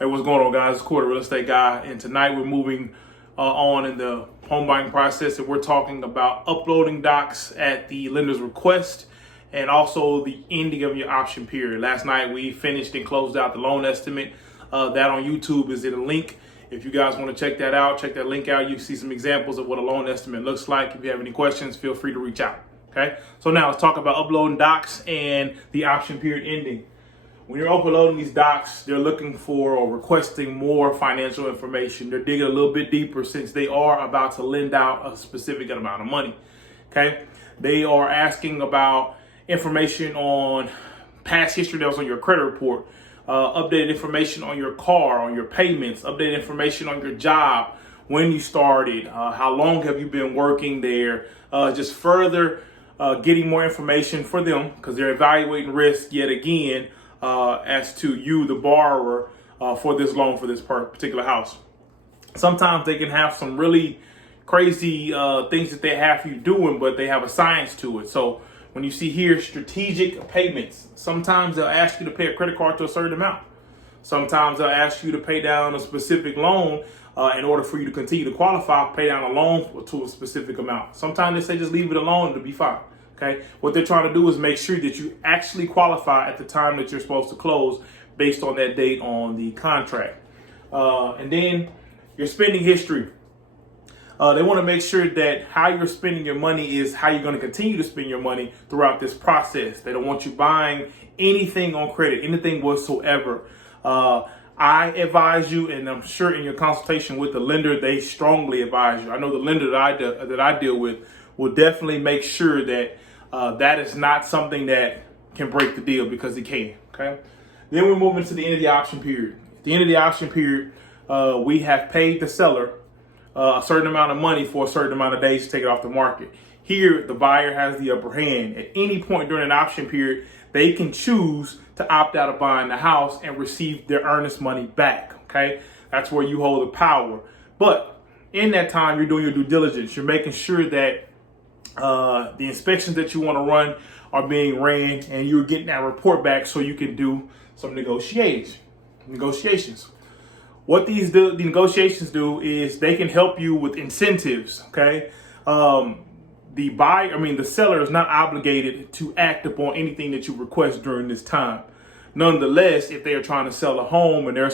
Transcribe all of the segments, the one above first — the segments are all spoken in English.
Hey, what's going on, guys? It's Cory, real estate guy, and tonight we're moving on in the home buying process, and we're talking about uploading docs at the lender's request and also the ending of your option period. Last night we finished and closed out the loan estimate. That on YouTube is in a link. If you guys want to check that out, check that link out. You can see some examples of what a loan estimate looks like. If you have any questions, feel free to reach out. Okay, so now let's talk about uploading docs and the option period ending. When you're uploading these docs, they're looking for or requesting more financial information. They're digging a little bit deeper since they are about to lend out a specific amount of money. Okay, they are asking about information on past history that was on your credit report, updated information on your car, on your payments, updated information on your job, when you started, how long have you been working there, just further getting more information for them because they're evaluating risk yet again as to you, the borrower, for this loan for this particular house. Sometimes they can have some really crazy things that they have you doing, but they have a science to it. So when you see here strategic payments, sometimes they'll ask you to pay a credit card to a certain amount. Sometimes they'll ask you to pay down a specific loan in order for you to continue to qualify, pay down a loan to a specific amount. Sometimes they say just leave it alone and it'll be fine. Okay, what they're trying to do is make sure that you actually qualify at the time that you're supposed to close based on that date on the contract. And then your spending history. They want to make sure that how you're spending your money is how you're going to continue to spend your money throughout this process. They don't want you buying anything on credit, anything whatsoever. I advise you, and I'm sure in your consultation with the lender, they strongly advise you. I know the lender that I deal with will definitely make sure that that is not something that can break the deal, because it can. Okay. Then we're moving to the end of the option period. At the end of the option period, we have paid the seller a certain amount of money for a certain amount of days to take it off the market. Here, the buyer has the upper hand. At any point during an option period, they can choose to opt out of buying the house and receive their earnest money back. Okay, that's where you hold the power. But in that time, you're doing your due diligence. You're making sure that the inspections that you want to run are being ran, and you're getting that report back so you can do some negotiations. What the negotiations do is they can help you with incentives. Okay, the seller is not obligated to act upon anything that you request during this time. Nonetheless, if they are trying to sell a home and there are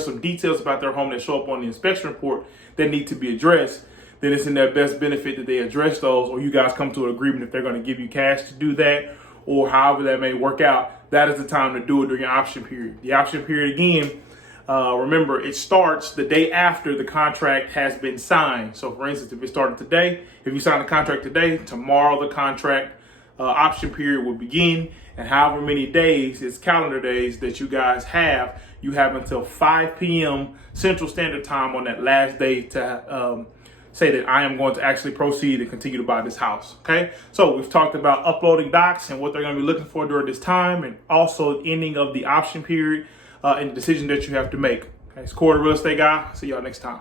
some details about their home that show up on the inspection report that need to be addressed, then it's in their best benefit that they address those, or you guys come to an agreement if they're going to give you cash to do that, or however that may work out. That is the time to do it during your option period. The option period, again, remember, it starts the day after the contract has been signed. So for instance, if it started today, if you sign the contract today, tomorrow the contract option period will begin, and however many days, it's calendar days that you guys have, you have until 5 p.m. Central Standard Time on that last day to say that I am going to actually proceed and continue to buy this house. Okay, so we've talked about uploading docs and what they're going to be looking for during this time, and also the ending of the option period and the decision that you have to make. Okay, it's Cory, real estate guy. See y'all next time.